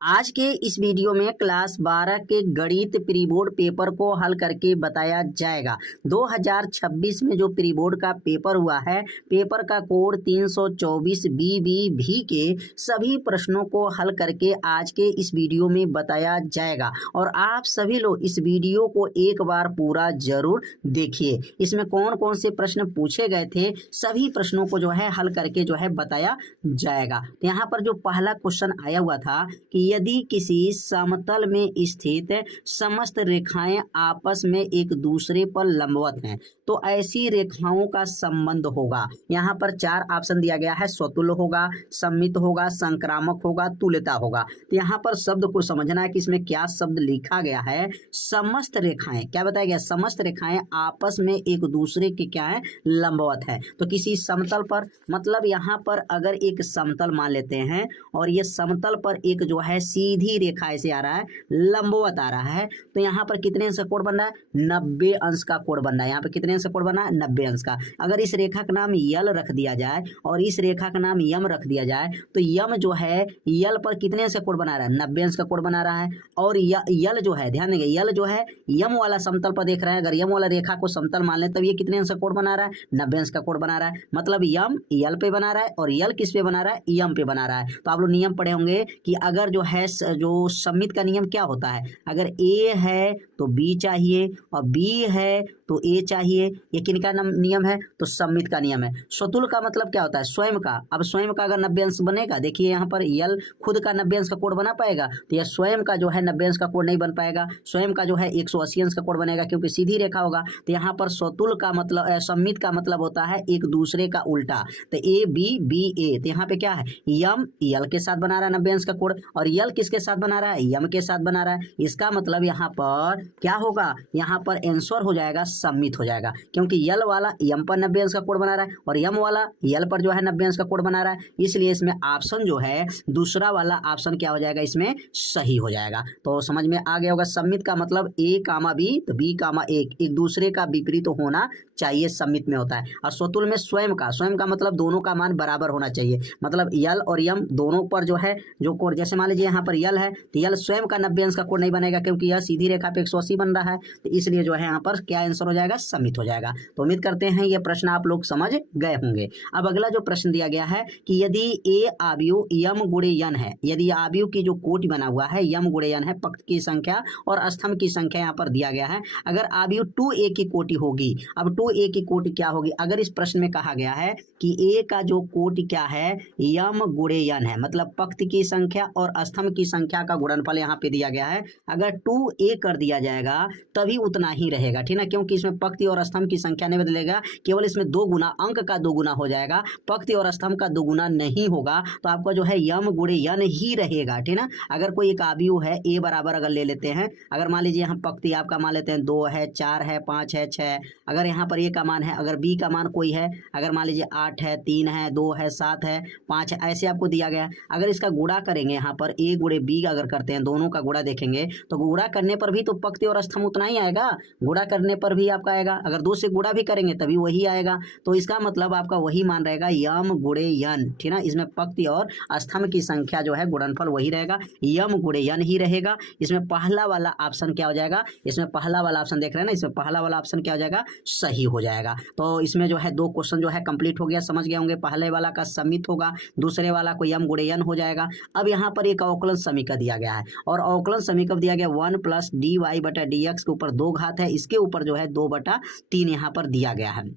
आज के इस वीडियो में क्लास 12 के गणित प्री बोर्ड पेपर को हल करके बताया जाएगा। 2026 में जो प्री बोर्ड का पेपर हुआ है, पेपर का कोड 324 BBV के सभी प्रश्नों को हल करके आज के इस वीडियो में बताया जाएगा और आप सभी लोग इस वीडियो को एक बार पूरा जरूर देखिए। इसमें कौन कौन से प्रश्न पूछे गए थे, सभी प्रश्नों को जो है हल करके जो है बताया जाएगा। तो यहाँ पर जो पहला क्वेश्चन आया हुआ था कि यदि किसी समतल में स्थित समस्त रेखाएं आपस में एक दूसरे पर लंबवत हैं तो ऐसी रेखाओं का संबंध होगा। यहाँ पर 4 ऑप्शन दिया गया है, स्वतुल्य होगा, सममित होगा, संक्रामक होगा, तुल्यता होगा। तो यहाँ पर शब्द को समझना है कि इसमें क्या शब्द लिखा गया है। समस्त रेखाएं क्या बताया गया, समस्त रेखाएं आपस में एक दूसरे के क्या है, लंबवत है। तो किसी समतल पर, मतलब यहाँ पर अगर एक समतल मान लेते हैं और ये समतल पर एक जो है सीधी रेखा ऐसे आ रहा है, लंबवत आ रहा है, तो यहाँ पर कितने अंश का कोण बन रहा है, 90 अंश का कोण बन रहा है। यहाँ पर कितने अंश का कोण बना है, 90 अंश का। अगर इस रेखा का नाम यल रख दिया जाए और इस रेखा का नाम यम रख दिया जाए तो यम जो है यल पर कितने अंश का कोण बना रहा है, 90 अंश का कोण बना रहा है। और यल जो है, ध्यान देंगे, यल जो है यम वाला समतल पर देख रहा है। अगर यम वाला रेखा को समतल मान ले तब ये कितने अंश का कोण बना रहा है, 90 अंश का कोण बना रहा है। मतलब यम यल पे बना रहा है और यल किस पे बना रहा है, यम पे बना रहा है। तो आप लोग नियम पढ़े होंगे कि अगर जो है जो सममित का नियम क्या होता है, अगर ए है तो बी चाहिए और बी है तो ए चाहिए। ये किनका नियम है, तो सममित का नियम है। स्वतुल्य का मतलब क्या होता है, स्वयं का। अब स्वयं का अगर 90 अंश बनेगा, देखिए यहाँ पर यल खुद का 90 अंश का कोण बना पाएगा, तो यह स्वयं का जो है 90 अंश का कोण नहीं बन पाएगा। स्वयं का जो है 180 अंश का कोण बनेगा क्योंकि सीधी रेखा होगा। तो यहाँ पर स्वतुल्य का मतलब, सममित का मतलब होता है एक दूसरे का उल्टा। तो ए बी बी ए, तो यहाँ पे क्या है, यम यल के साथ बना रहा है 90 अंश का कोण और यल किसके साथ बना रहा है, यम के साथ बना रहा है। इसका मतलब यहाँ पर क्या होगा, यहाँ पर आंसर हो जाएगा सममित हो जाएगा, क्योंकि यल वाला यम पर 90 अंश का कोण बना रहा है और यम वाला यल पर जो है 90 अंश का कोण बना रहा है। इसलिए इसमें ऑप्शन जो है दूसरा वाला ऑप्शन क्या हो जाएगा, इसमें सही हो जाएगा। तो समझ में आ गया होगा। सममित का मतलब ए कामा बी, तो बी कामा एक दूसरे का विपरीत तो होना चाहिए, सममित में होता है। और स्वतुल्य में स्वयं का मतलब दोनों का मान बराबर होना चाहिए। मतलब यल और यम दोनों पर जो है जो कोण, जैसे मान लीजिए यहाँ पर यल है तो यल स्वयं का 90 अंश का कोण नहीं बनेगा क्योंकि यह सीधी रेखा पे 180 बन रहा है। तो इसलिए जो है यहाँ पर क्या आंसर हो जाएगा, सममित हो जाएगा। तो उम्मीद करते हैं ये प्रश्न आप लोग समझ गए होंगे। अब अगला जो प्रश्न दिया गया है कि यदि ए आव्यूह यम गुणे यन है, यदि आव्यूह की जो कोटि बना हुआ है यम गुणे यन है, पक्त की संख्या और स्तंभ की संख्या यहाँ पर दिया गया है। अगर आव्यूह 2a की कोटि होगी, अब 2a की कोटि क्या होगी, अगर इस प्रश्न में कहा गया है कि a का जो कोटि क्या है, यम गुणे यन है, मतलब पक्त की संख्या और स्तंभ की संख्या का गुणनफल यहाँ पे दिया गया है। अगर 2a कर दिया जाएगा तभी उतना ही रहेगा, ठीक ना, क्योंकि इसमें पक्ति और स्तंभ की संख्या नहीं बदलेगा, केवल इसमें 2 गुना, अंक का 2 गुना हो जाएगा, पक्ति और स्तंभ का 2 गुना नहीं होगा। तो आपका जो है यम गुणे यन ही रहेगा, ठीक ना। अगर कोई एक आव्यूह है a बराबर अगर ले लेते हैं, अगर मान लीजिए यहाँ पक्ति आपका मान लेते हैं 2 है, 4 है, 5 है, 6, अगर यहाँ पर a का मान है, अगर b का मान कोई है, अगर मान लीजिए 8 है, 3 है, 2 है, 7 है, 5 है, ऐसे आपको दिया गया। अगर इसका गुणा करेंगे यहाँ पर a गुणे b अगर करते हैं, दोनों का गुणा देखेंगे तो गुणा करने पर भी तो पक्ति और स्तंभ उतना ही आएगा, गुणा करने पर भी आपका आएगा। अगर 2 से गुणा भी करेंगे तभी वही आएगा। तो इसका मतलब आपका वही मान रहेगा, यम गुणे यन, ठीक ना। इसमें पक्ति और स्तंभ की संख्या जो है गुणनफल वही रहेगा, यम गुणे यन ही रहेगा। इसमें पहला वाला ऑप्शन क्या हो जाएगा, इसमें पहला वाला ऑप्शन देख रहे हैं ना, इसमें पहला वाला ऑप्शन क्या हो जाएगा, सही हो जाएगा। तो इसमें जो है 2 क्वेश्चन जो है कंप्लीट हो गया, समझ गए होंगे। पहले वाला का सममित होगा, दूसरे वाला को यम गुणे यन हो जाएगा। अब यहाँ पर एक अवकलन समीकरण दिया गया है और अवकलन समीकरण दिया गया 1 + dy/dx के ऊपर 2 घात है, इसके ऊपर जो है 2/3 यहाँ पर दिया गया है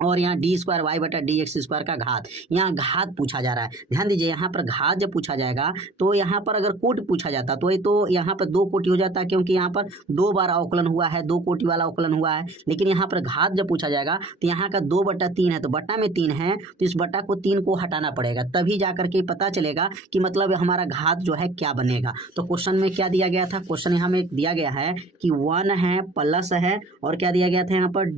और यहाँ d² y/dx² का घात, यहाँ घात पूछा जा रहा है। ध्यान दीजिए, यहाँ पर घात जब पूछा जाएगा तो यहाँ पर अगर कोटि पूछा जाता तो ये तो यहाँ पर 2 कोटि हो जाता है, क्योंकि यहाँ पर 2 बार अवकलन हुआ है, 2 कोटि वाला अवकलन हुआ है। लेकिन यहाँ पर घात जब पूछा जाएगा तो यहाँ का 2/3 है, तो बट्टा में 3 है, तो इस बट्टा को 3 को हटाना पड़ेगा, तभी जा करके पता चलेगा कि मतलब हमारा घात जो है क्या बनेगा। तो क्वेश्चन में क्या दिया गया था, क्वेश्चन यहाँ में दिया गया है कि 1 है प्लस है और क्या दिया गया था यहाँ पर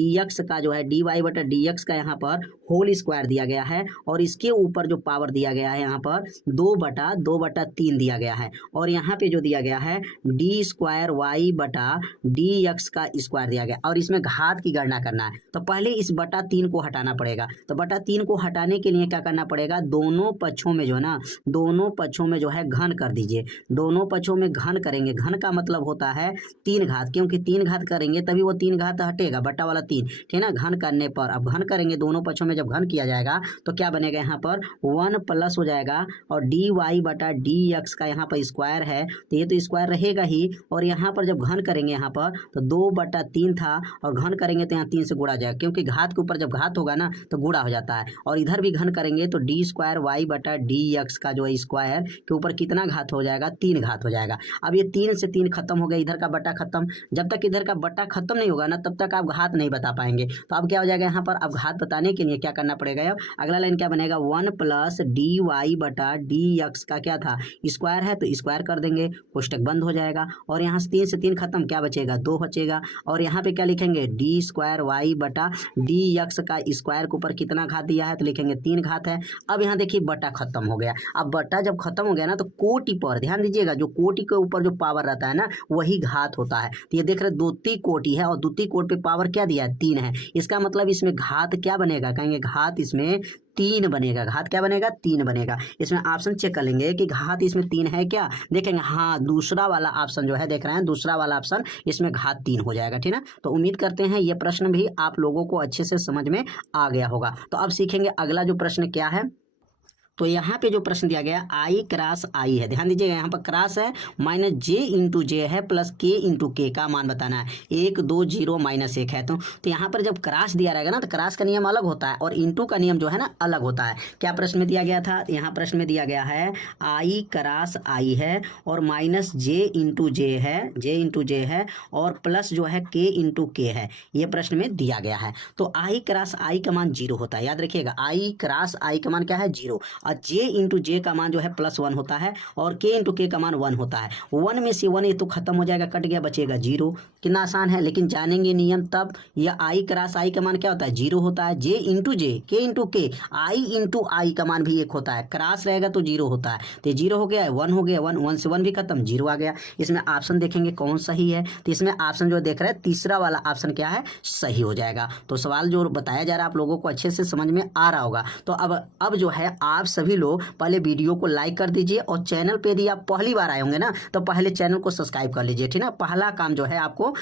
dy/dx का जो है dy/dx का यहाँ पर होल स्क्वायर दिया गया है और इसके ऊपर जो पावर दिया गया है यहाँ पर 2/2/3 दिया गया है और यहाँ पे जो दिया गया है डी स्क्वायर वाई बटा डी एक्स का स्क्वायर दिया गया और इसमें घात की गणना करना है। तो पहले इस बटा 3 को हटाना पड़ेगा। तो बटा 3 को हटाने के लिए क्या करना पड़ेगा, दोनों पक्षों में जो है ना, दोनों पक्षों में जो है घन कर दीजिए। दोनों पक्षों में घन करेंगे, घन का मतलब होता है 3 घात, क्योंकि 3 घात करेंगे तभी वो 3 घात हटेगा, बटा वाला 3, ठीक है ना। घन करने पर अब घन करेंगे दोनों पक्षों में, जब घन किया जाएगा तो क्या बनेगा, यहाँ पर 1 प्लस हो जाएगा और डी वाई बटा डी एक्स का यहाँ पर स्क्वायर है तो ये तो स्क्वायर रहेगा ही, और यहाँ पर जब घन करेंगे यहाँ पर तो 2/3 था और घन करेंगे तो यहाँ 3 से गुणा जाएगा, क्योंकि घात के ऊपर जब घात होगा ना तो गुणा हो जाता है। और इधर भी घन करेंगे तो डी स्क्वायर वाई बटा डी एक्स का जो है स्क्वायर के ऊपर कितना घात हो जाएगा, 3 घात हो जाएगा। अब ये 3 से 3 खत्म हो गया, इधर का बटा खत्म। जब तक इधर का बटा खत्म नहीं होगा ना तब तक आप घात नहीं बता पाएंगे। तो अब क्या हो जाएगा यहाँ पर, अब घात बताने के लिए क्या करना पड़ेगा, अब अगला लाइन क्या बनेगा, 1 प्लस डी वाई बटा डी एक्स का क्या था, स्क्वायर है तो स्क्वायर कर देंगे, कोष्टक बंद हो जाएगा। और यहाँ से 3 से 3 खत्म, क्या बचेगा, 2 बचेगा। और यहाँ पे क्या लिखेंगे, डी स्क्वायर वाई बटा डी एक्स का स्क्वायर के ऊपर कितना घात दिया है तो लिखेंगे 3 घात है। अब यहाँ देखिए बटा खत्म हो गया। अब बटा जब खत्म हो गया ना तो कोटि पर ध्यान दीजिएगा, जो कोटि के ऊपर जो पावर रहता है ना वही घात होता है। तो ये देख रहे द्वितीय कोटि है और द्वितीय कोटि पे पावर क्या दिया है, 3 है। इसका मतलब इसमें घात क्या बनेगा, कहेंगे घात इसमें 3 बनेगा। घात क्या बनेगा, 3 बनेगा। इसमें ऑप्शन चेक कर लेंगे कि घात इसमें 3 है क्या, देखेंगे हाँ दूसरा वाला ऑप्शन जो है देख रहे हैं, दूसरा वाला ऑप्शन इसमें घात 3 हो जाएगा, ठीक है। तो उम्मीद करते हैं ये प्रश्न भी आप लोगों को अच्छे से समझ में आ गया होगा। तो अब सीखेंगे अगला जो प्रश्न क्या है। तो यहाँ पे जो प्रश्न दिया गया आई क्रॉस आई है, ध्यान दीजिएगा यहाँ पर क्रॉस है, माइनस जे इंटू जे है प्लस के इंटू के का मान बताना है, 1 2 0 -1 है। तो यहाँ पर जब क्रॉस दिया रहेगा ना तो क्रॉस का नियम अलग होता है और इंटू का नियम जो है ना अलग होता है। क्या प्रश्न में दिया गया था, यहाँ प्रश्न में दिया गया है आई क्रॉस आई है और माइनस जे इंटू जे है और प्लस जो है के इंटू के है, ये प्रश्न में दिया गया है। तो आई क्रॉस आई का मान 0 होता है, याद रखिएगा आई क्रॉस आई का मान क्या है, 0। और जे इंटू जे का मान जो है +1 होता है और के इंटू के का मान 1 होता है। 1 में से 1 ये तो खत्म हो जाएगा, कट गया, बचेगा 0। कितना आसान है, लेकिन जानेंगे नियम तब। यह आई क्रॉस आई का मान क्या होता है, 0 होता है। जे इंटू जे, के इंटू के, आई इंटू आई का मान भी 1 होता है। क्रॉस रहेगा तो 0 होता है, तो 0 हो गया, 1 हो गया, 1 से 1 भी खत्म, 0 आ गया। इसमें ऑप्शन देखेंगे कौन सही है, तो इसमें ऑप्शन जो देख रहे हैं तीसरा वाला ऑप्शन क्या है, सही हो जाएगा। तो सवाल जो बताया जा रहा है आप लोगों को अच्छे से समझ में आ रहा होगा। तो अब जो है आप सभी लोग पहले वीडियो को लाइक कर दीजिए और चैनल पे यदि आप पहली बार आए होंगे ना तो पहले चैनल को सब्सक्राइब कर लीजिए, ठीक है ना। पहला काम जो है आपको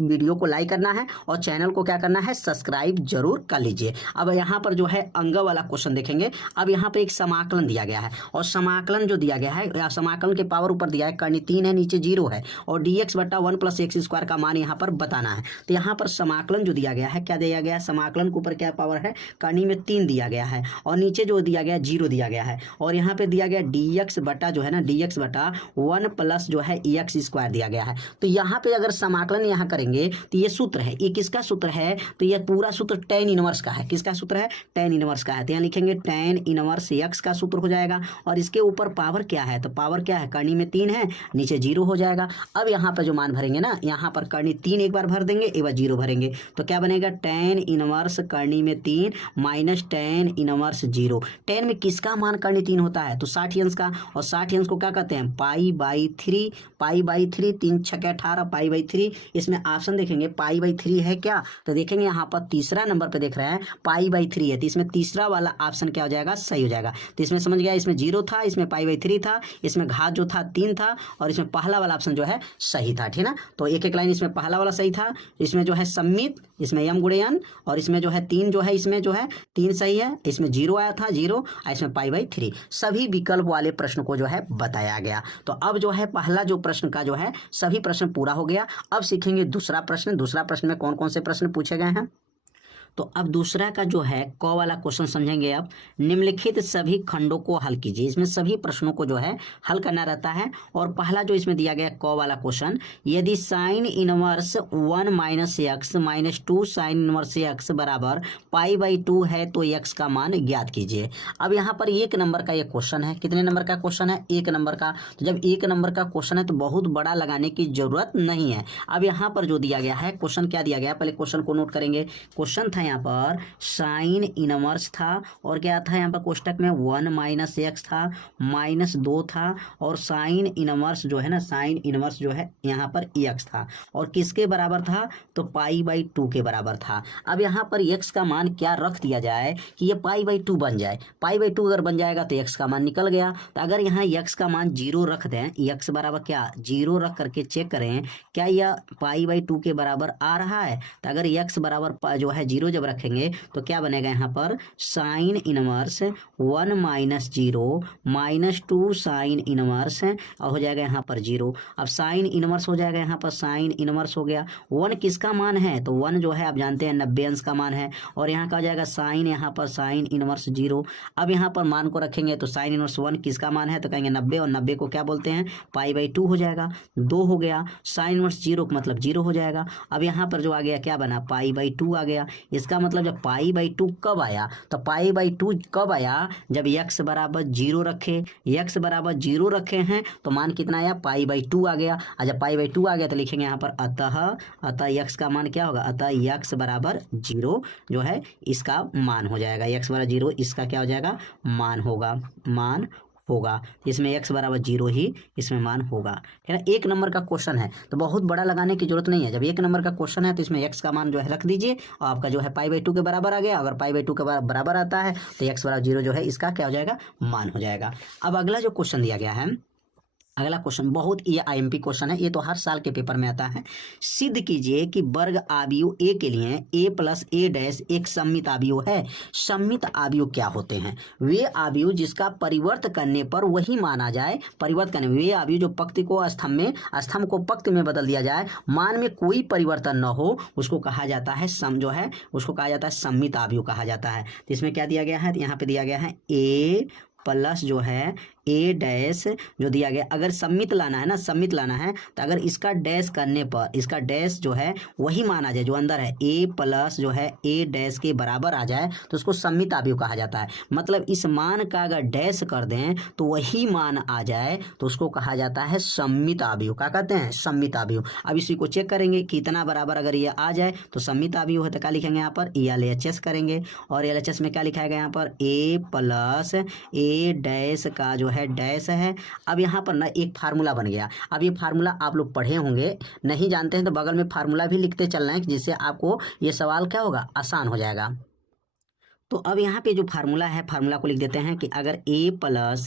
वीडियो को लाइक करना है और चैनल को क्या करना है, सब्सक्राइब जरूर कर लीजिए। अब यहाँ पर जो है अंग वाला क्वेश्चन देखेंगे। अब यहाँ पे एक समाकलन दिया गया है और समाकलन जो दिया गया है, समाकलन के पावर ऊपर दिया है कर्णी 3 है, नीचे 0 है और dx बटा 1 + x² का मान यहाँ पर बताना है। तो यहाँ पर समाकलन जो दिया गया है, क्या दिया गया है, समाकलन के ऊपर क्या पावर है, कर्णी में 3 दिया गया है और नीचे जो दिया गया 0 दिया गया है और यहाँ पे दिया गया dx बटा जो है ना dx बटा 1 प्लस जो है x² दिया गया है। तो यहाँ पे अगर समाकलन यहाँ करेंगे तो ये सूत्र है, ये किसका सूत्र है, तो ये पूरा सूत्र tan इनवर्स का है। किसका सूत्र है, tan इनवर्स का है। तो यहाँ लिखेंगे tan इनवर्स x का सूत्र हो जाएगा और इसके ऊपर पावर क्या है, तो पावर क्या है, कर्णी में 3 है, नीचे 0 हो जाएगा। अब यहाँ पर जो मान भरेंगे ना, यहाँ पर कर्णी 3 एक बार भर देंगे, एक बार 0 भरेंगे तो क्या बनेगा, tan इनवर्स कर्णी में 3 माइनस tan इनवर्स 0। tan में किसका मान कर्णी 3 होता है, तो 60 अंश का, और 60 अंश को क्या कहते हैं, π/3, 3 6 18 π/3। इसमें ऑप्शन देखेंगे π/3 है क्या, तो देखेंगे यहाँ पर तीसरा नंबर पे देख रहे हैं π/3 है, तो इसमें तीसरा वाला ऑप्शन क्या हो जाएगा, सही हो जाएगा। तो इसमें समझ गया, इसमें 0 था, इसमें π/3 था, इसमें घात जो था 3 था और इसमें पहला वाला ऑप्शन जो है सही था, ठीक है ना। तो एक एक लाइन इसमें पहला वाला सही था, इसमें जो है सम्मित, इसमें m × n और इसमें जो है 3 जो है, इसमें जो है 3 सही है, इसमें 0 आया था 0 और इसमें π/3। सभी विकल्प वाले प्रश्न को जो है बताया गया। तो अब जो है पहला जो प्रश्न का जो है सभी प्रश्न पूरा हो गया। अब सीखेंगे दूसरा प्रश्न। दूसरा प्रश्न में कौन कौन से प्रश्न पूछे गए हैं। तो अब दूसरा का जो है क वाला क्वेश्चन समझेंगे। अब निम्नलिखित सभी खंडों को हल कीजिए। इसमें सभी प्रश्नों को जो है हल करना रहता है। और पहला जो इसमें दिया गया क वाला क्वेश्चन, यदि sine inverse 1 - x - 2 sine inverse x बराबर π/2 है तो x का मान ज्ञात कीजिए। अब यहाँ पर 1 नंबर का ये क्वेश्चन है। कितने नंबर का क्वेश्चन है, 1 नंबर का। तो जब 1 नंबर का क्वेश्चन है तो बहुत बड़ा लगाने की जरूरत नहीं है। अब यहाँ पर जो दिया गया है क्वेश्चन, क्या दिया गया, पहले क्वेश्चन को नोट करेंगे। क्वेश्चन था था यहाँ पर साइन इनवर्स था, और क्या था यहाँ पर कोष्टक में 1 माइनस एक्स था, -2 था, और साइन इनवर्स जो है ना, साइन इनवर्स जो है यहाँ पर एक्स था, और किसके बराबर था, तो π/2 के बराबर था। अब यहाँ पर एक्स का मान क्या रख दिया जाए कि ये π/2 बन जाए। π/2 अगर बन जाएगा तो एक्स का मान निकल गया। तो अगर यहाँ एक्स का मान 0 रख दें, एक्स बराबर क्या 0 रख करके चेक करें क्या यह π/2 के बराबर आ रहा है। तो अगर एक्स बराबर जो है 0 जब रखेंगे तो क्या बनेगा यहाँ पर sine inverse 1 minus 0 -2 sine inverse और हो जाएगा यहाँ पर 0। अब साइन इनवर्स हो जाएगा, यहाँ पर साइन इनवर्स हो गया। 1 किसका मान है, तो 1 जो है आप जानते हैं 90 अंश का मान है, और यहाँ का हो जाएगा साइन, यहाँ पर साइन इनवर्स 0। अब यहाँ पर मान को रखेंगे तो साइन इनवर्स 1 किसका मान है, तो कहेंगे 90, और 90 को क्या बोलते हैं π/2 हो जाएगा। 2 हो गया, साइन इनवर्स 0 का मतलब 0 हो जाएगा। अब यहाँ पर जो आ गया क्या बना π/2 आ गया। इसका मतलब जब π/2 कब आया, तो π/2 कब आया जब x बराबर 0 रखे, x बराबर 0 रखे हैं तो मान कितना आया π/2 आ गया। और जब π/2 आ गया तो लिखेंगे यहाँ पर अतः x का मान क्या होगा, अतः x बराबर 0 जो है इसका मान हो जाएगा, x बराबर 0 इसका क्या हो जाएगा मान होगा। इसमें x बराबर 0 ही इसमें मान होगा। ठीक है, 1 नंबर का क्वेश्चन है तो बहुत बड़ा लगाने की जरूरत नहीं है। जब 1 नंबर का क्वेश्चन है तो इसमें x का मान जो है रख दीजिए, और आपका जो है π/2 के बराबर आ गया। अगर π/2 के बराबर आता है तो x बराबर 0 जो है इसका क्या हो जाएगा मान हो जाएगा। अब अगला जो क्वेश्चन दिया गया है, अगला क्वेश्चन बहुत ये IMP क्वेश्चन है, ये तो हर साल के पेपर में आता है। सिद्ध कीजिए कि वर्ग आव्यूह a के लिए a प्लस a' एक सममित आव्यूह है। सममित आव्यूह क्या होते हैं, वे आव्यूह जिसका परिवर्त करने पर वही मान आ जाए, परिवर्त करने वे आव्यूह जो पंक्ति को स्तंभ को पंक्ति में बदल दिया जाए, मान में कोई परिवर्तन न हो, उसको कहा जाता है उसको कहा जाता है सममित आव्यूह कहा जाता है। तो इसमें क्या दिया गया है, यहाँ पे दिया गया है a प्लस जो है a' जो दिया गया, अगर सममित लाना है ना, सममित लाना है तो अगर इसका डैश करने पर इसका डैश जो है वही मान आ जाए जो अंदर है, a प्लस जो है a' के बराबर आ जाए तो उसको सममित आव्यूह कहा जाता है। मतलब इस मान का अगर डैश कर दें तो वही मान आ जाए तो उसको कहा जाता है सममित आव्यूह। क्या कहते हैं, सममित आव्यूह। अब इसी को चेक करेंगे कितना बराबर अगर ये आ जाए तो सममित आव्यूह है। तो क्या लिखेंगे यहाँ पर LHS करेंगे, और LHS में क्या लिखाएगा यहाँ पर a प्लस a' का जो है डैश है। अब यहाँ पर ना एक फार्मूला बन गया। अब ये फार्मूला आप लोग पढ़े होंगे, नहीं जानते हैं तो बगल में फार्मूला भी लिखते चलना है जिससे आपको ये सवाल क्या होगा आसान हो जाएगा। तो अब यहाँ पे जो फार्मूला है, फार्मूला को लिख देते हैं कि अगर a प्लस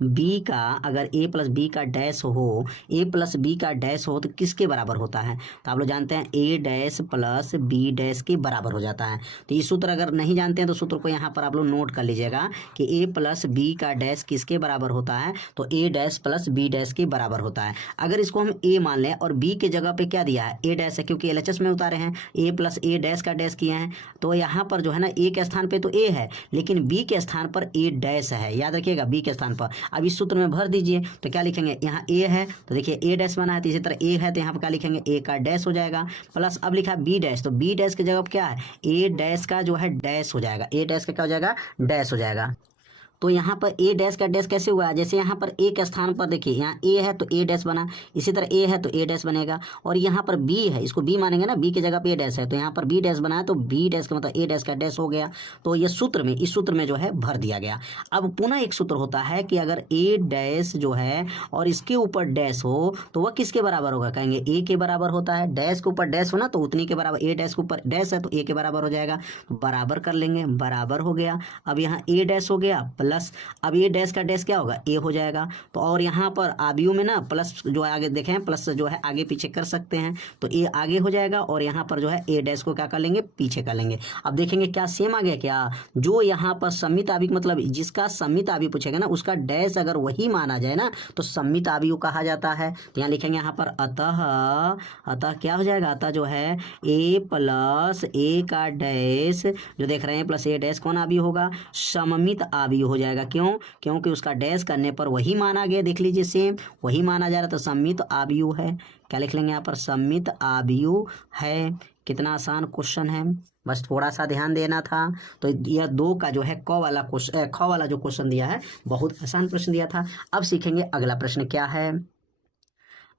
b का डैश हो, a प्लस b का डैश हो तो किसके बराबर होता है, तो आप लोग जानते हैं a' प्लस b' के बराबर हो जाता है। तो ये सूत्र अगर नहीं जानते हैं तो सूत्र को यहाँ पर आप लोग नोट कर लीजिएगा कि a प्लस b का डैश किसके बराबर होता है, तो a' प्लस b' के बराबर होता है। अगर इसको हम a मान लें और b के जगह पे क्या दिया है a' है, क्योंकि LHS में उतारे हैं a प्लस a' का डैश किए हैं, तो यहाँ पर जो है ना a के स्थान पे तो a है लेकिन b के स्थान पर a' है, याद रखिएगा b के स्थान पर। अब इस सूत्र में भर दीजिए तो क्या लिखेंगे, यहाँ a है तो देखिए a' बना है, तो इसी तरह a है तो यहाँ पर क्या लिखेंगे a का डैश हो जाएगा, प्लस अब लिखा b' तो b' की जगह क्या है a' का जो है डैश हो जाएगा, a' का क्या हो जाएगा डैश हो जाएगा। तो यहाँ पर a' का डैश कैसे हुआ, जैसे यहाँ पर a के स्थान पर देखिए यहाँ a है तो a' बना, इसी तरह a है तो a' बनेगा, और यहाँ पर b है इसको b मानेंगे ना, b की जगह पे a' है तो यहाँ पर b' बनाया तो b' का मतलब a' का डैश हो गया। तो ये सूत्र में इस सूत्र में जो है भर दिया गया। अब पुनः एक सूत्र होता है कि अगर a' जो है और इसके ऊपर डैश हो तो वह किसके बराबर होगा, कहेंगे a के बराबर होता है। डैश के ऊपर डैश हो ना तो उतनी के बराबर, a' के ऊपर डैश है तो a के बराबर हो जाएगा, बराबर कर लेंगे, बराबर हो गया। अब यहाँ a' हो गया प्लस, अब ये डैश का डैश क्या होगा a हो जाएगा। तो और यहाँ पर आव्यूह में ना प्लस जो है आगे देखें, प्लस जो है आगे पीछे कर सकते हैं तो a आगे हो जाएगा, और यहाँ पर जो है a' को क्या कर लेंगे पीछे कर लेंगे। अब देखेंगे क्या सेम आ गया, क्या जो यहाँ पर सममित आव्यूह मतलब जिसका सममित आव्यूह पूछेगा ना उसका डैश अगर वही माना जाए ना तो सममित आव्यूह कहा जाता है। तो यहाँ लिखेंगे यहाँ पर अतः क्या हो जाएगा, अतः जो है a प्लस a का डैश जो देख रहे हैं प्लस a' कौन आव्यूह होगा, सममित आव्यूह हो जाएगा। क्योंकि उसका डैश करने पर वही माना गया, देख लीजिए सेम वही माना जा रहा, तो सममित आव्यूह है। क्या लिख लेंगे यहाँ पर सममित आव्यूह है। कितना आसान क्वेश्चन है, बस थोड़ा सा ध्यान देना था। तो यह 2 का जो है ख वाला जो क्वेश्चन दिया है बहुत आसान प्रश्न दिया था। अब सीखेंगे अगला प्रश्न क्या है।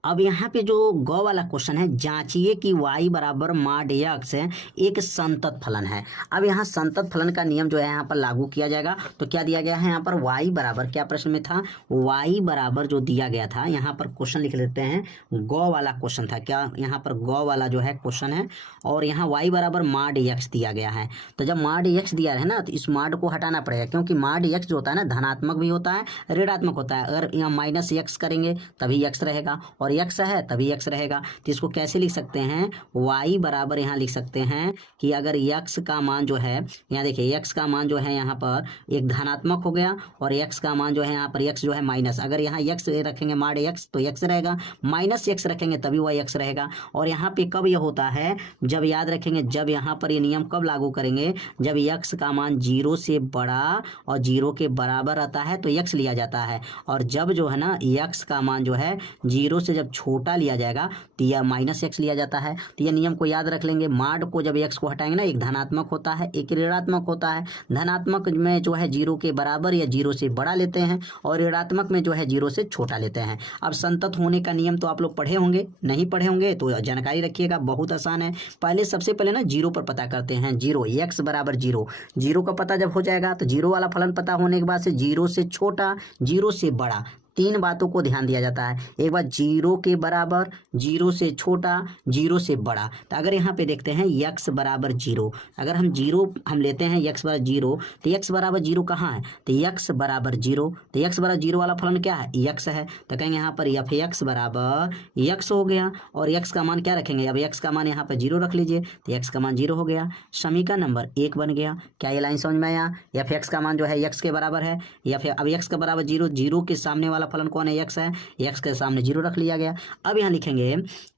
अब यहाँ पे जो गौ वाला क्वेश्चन है, जांचिए कि y बराबर मॉड x एक संतत फलन है। अब यहाँ संतत फलन का नियम जो है यहाँ पर लागू किया जाएगा। तो क्या दिया गया है यहाँ पर y बराबर, क्या प्रश्न में था, y बराबर जो दिया गया था यहाँ पर क्वेश्चन लिख लेते हैं, गौ वाला क्वेश्चन था, क्या यहाँ पर गौ वाला जो है क्वेश्चन है, और यहाँ y बराबर मॉड x दिया गया है। तो जब मॉड x दिया है ना, तो इस मॉड को हटाना पड़ेगा, क्योंकि मॉड x जो होता है ना धनात्मक भी होता है ऋणात्मक होता है। अगर यहाँ माइनस x करेंगे तभी x रहेगा, और x है तभी x रहेगा। तो इसको कैसे लिख सकते हैं, y बराबर यहाँ लिख सकते हैं कि अगर x का मान जो है, यहाँ देखिए x का मान जो है यहाँ पर एक धनात्मक हो गया, और x का मान जो है यहाँ पर x जो है माइनस, अगर यहाँ x रखेंगे मॉड x तो x रहेगा, माइनस x रखेंगे तभी y x रहेगा। और यहाँ पे कब यह होता है, जब याद रखेंगे, जब यहाँ पर ये नियम कब लागू करेंगे, जब x का मान 0 से बड़ा और 0 के बराबर आता है तो x लिया जाता है, और जब जो है ना x का मान जो है 0 से जब छोटा लिया जाएगा तो यह माइनस x लिया जाता है। तो यह नियम को याद रख लेंगे। मॉड को जब x को हटाएंगे ना, एक धनात्मक होता है एक ऋणात्मक होता है। धनात्मक में जो है 0 के बराबर या 0 से बड़ा लेते हैं, और ऋणात्मक में जो है 0 से छोटा लेते हैं। अब संतत होने का नियम तो आप लोग पढ़े होंगे, नहीं पढ़े होंगे तो जानकारी रखिएगा, बहुत आसान है। पहले सबसे पहले ना 0 पर पता करते हैं, 0 x बराबर 0, 0 का पता जब हो जाएगा तो 0 वाला फलन पता होने के बाद से 0 से छोटा 0 से बड़ा, तीन बातों को ध्यान दिया जाता है। एक बात 0 के बराबर, 0 से छोटा, 0 से बड़ा। तो अगर यहाँ पे देखते हैं x बराबर 0, अगर हम 0 हम लेते हैं x बराबर 0, तो x बराबर 0 कहाँ है, तो x बराबर 0, तो x बराबर 0 वाला फलन क्या है, x है। तो कहेंगे यहाँ पर f x बराबर x हो गया, और x का मान क्या रखेंगे, अब x का मान यहाँ पर 0 रख लीजिए, तो x का मान 0 हो गया, समीकरण नंबर 1 बन गया। क्या ये लाइन समझ में आया, f x का मान जो है x के बराबर है, या फिर अब x का बराबर 0, 0 के सामने वाला फलन कौन है, x है, x के सामने 0 रख लिया गया। अब यहाँ लिखेंगे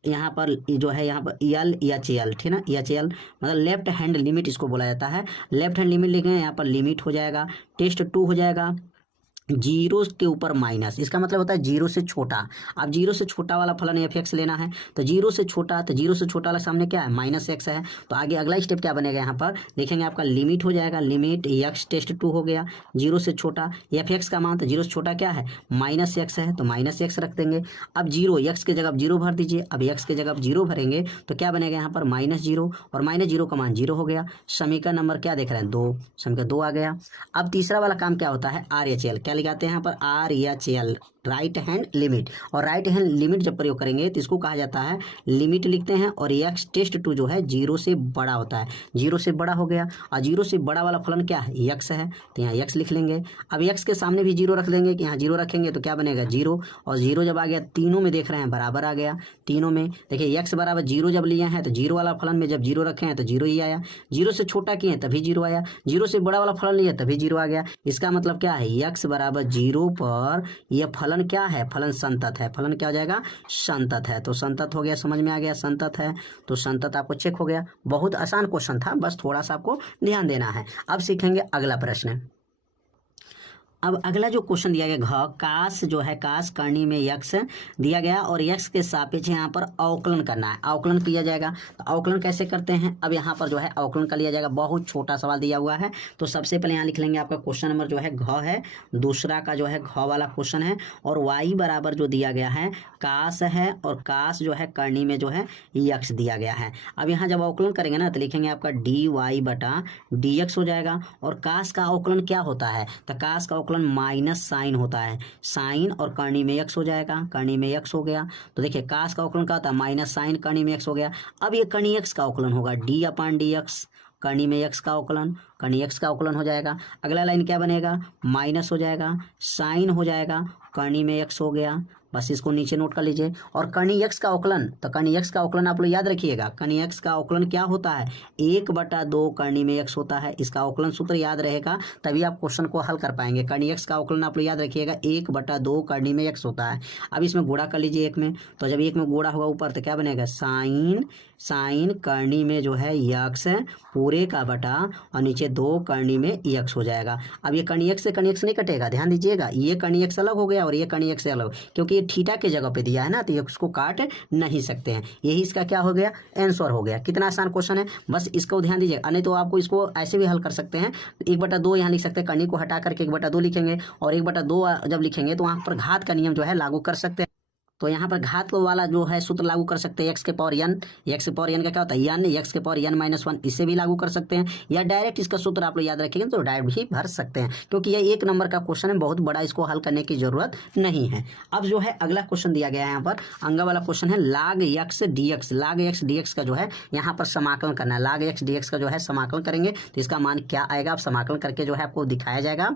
यहाँ पर जो है यहाँ पर यल एच एल, ठीक ना, एच एल मतलब लेफ्ट हैंड लिमिट इसको बोला जाता है। लेफ्ट हैंड लिमिट लिखेंगे, यहाँ पर लिमिट हो जाएगा, टेस्ट 2 हो जाएगा, 0 के ऊपर माइनस, इसका मतलब होता है 0 से छोटा। अब 0 से छोटा वाला फलन एफ एक्स लेना है, तो 0 से छोटा, तो 0 से छोटा वाला सामने क्या है, माइनस एक्स है। तो आगे अगला स्टेप क्या बनेगा, यहाँ पर देखेंगे आपका लिमिट हो जाएगा, लिमिट एक्स टेस्ट 2 हो गया, 0 से छोटा, एफ एक्स का मान तो 0 से छोटा क्या है, माइनस एक्स है, तो माइनस एक्स रख देंगे। अब 0 एक्स की जगह 0 भर दीजिए, अब एक्स की जगह 0 भरेंगे तो क्या बनेगा यहाँ पर -0, और -0 का मान 0 हो गया। समीकरण नंबर क्या देख रहे हैं, 2, समीकरण 2 आ गया। अब तीसरा वाला काम क्या होता है, आर एच एल, क्या लिखाते हैं यहाँ पर, R H L right hand limit. और राइट हैंड लिमिट जब प्रयोग करेंगे तो इसको कहा जाता है लिमिट लिखते हैं, और एक्स टेस्ट 2 जो है 0 से बड़ा होता है, 0 से बड़ा हो गया, और 0 से बड़ा वाला फलन क्या है, एक्स है, तो यहाँ एक्स लिख लेंगे। अब एक्स के सामने भी 0 रख देंगे, कि यहाँ 0 रखेंगे तो क्या बनेगा 0, और 0 जब आ गया तीनों में देख रहे हैं बराबर आ गया, तीनों में देखिए एक्स बराबर 0 जब लिए हैं तो 0 वाला फलन में जब 0 रखे हैं तो 0 ही आया, 0 से छोटा किए तभी 0 आया, 0 से बड़ा वाला फलन लिया तभी 0 आ गया। इसका मतलब क्या है, एक्स बराबर 0 पर यह फलन क्या है, फलन संतत है, फलन क्या हो जाएगा, संतत है। तो संतत हो गया, समझ में आ गया, संतत है, तो संतत आपको चेक हो गया। बहुत आसान क्वेश्चन था, बस थोड़ा सा आपको ध्यान देना है। अब सीखेंगे अगला प्रश्न। अब अगला जो क्वेश्चन दिया गया, काश जो है, काश करनी में यक्स दिया गया और यक्स के सापेक्ष यहाँ पर अवकलन करना है, अवकलन किया जाएगा। तो अवकलन कैसे करते हैं, अब यहाँ पर जो है अवकलन कर लिया जाएगा। बहुत छोटा सवाल दिया हुआ है, तो सबसे पहले यहाँ लिख लेंगे आपका क्वेश्चन नंबर जो है घ है, दूसरा का जो है घ वाला क्वेश्चन है, और वाई बराबर जो दिया गया है काश है, और काश जो है करनी में जो है यक्स दिया गया है। अब यहाँ जब अवकलन करेंगे ना तो लिखेंगे आपका डी वाई बटा डी एक्स हो जाएगा। और काश का अवकलन क्या होता है, तो काश का माइनस साइन होता है, साइन और करनी में एक्स हो जाएगा, करनी में एक्स हो गया। तो देखिए काश का अवकलन क्या होता है, माइनस साइन करनी में एक्स हो गया। अब ये करनी एक्स का अवकलन होगा, डी अपान डी एक्स, करनी में एक्स का अवकलन, करनी एक्स का अवकलन हो जाएगा। अगला लाइन क्या बनेगा, माइनस हो जाएगा, साइन हो जाएगा, करनी में एक्स हो गया, बस इसको नीचे नोट कर लीजिए। और करनी एक्स का अवकलन, तो करनी एक्स का अवकलन आप लोग याद रखिएगा, करनी एक्स का अवकलन क्या होता है, 1/2 करनी में एक्स होता है। इसका अवकलन सूत्र याद रहेगा तभी आप क्वेश्चन को हल कर पाएंगे। करनी एक्स का अवकलन आप लोग याद रखिएगा, 1/2 करनी में एक्स होता है। अब इसमें गुणा कर लीजिए एक में, तो जब एक में गुणा होगा ऊपर तो क्या बनेगा, साइन, साइन करनी में जो है यक्स पूरे का बटा, और नीचे 2 करनी में यक्स हो जाएगा। अब ये करनी एक्स से करनी एक्स नहीं कटेगा, ध्यान दीजिएगा, ये करनी एक्स अलग हो गया और ये करनी एक्स अलग, क्योंकि थीटा के जगह पे दिया है ना, तो ये उसको काट नहीं सकते हैं। यही इसका क्या हो गया, आंसर हो गया। कितना आसान क्वेश्चन है, बस इसको ध्यान दीजिए। नहीं तो आपको इसको ऐसे भी हल कर सकते हैं, 1/2 यहाँ लिख सकते हैं, करनी को हटा करके 1/2 लिखेंगे, और 1/2 जब लिखेंगे तो वहाँ पर घात का नियम जो है लागू कर सकते हैं। तो यहाँ पर घात वाला जो है सूत्र लागू कर सकते हैं, एक्स के पावर एन। एक्स के पावर एन का क्या होता है एन, एक्स के पावर एन माइनस वन, इससे भी लागू कर सकते हैं, या डायरेक्ट इसका सूत्र आप लोग याद रखेंगे तो डायरेक्ट भी भर सकते हैं, क्योंकि ये 1 नंबर का क्वेश्चन है, बहुत बड़ा, इसको हल करने की जरूरत नहीं है। अब जो है अगला क्वेश्चन दिया गया है यहाँ पर, अंगा वाला क्वेश्चन है, लाग एक्स डी एक्स। लाग एक्स डी एक्स का जो है यहाँ पर समाकलन करना है। लाग एक्स डी एक्स का जो है समाकलन करेंगे तो इसका मान क्या आएगा, अब समाकलन करके जो है आपको दिखाया जाएगा।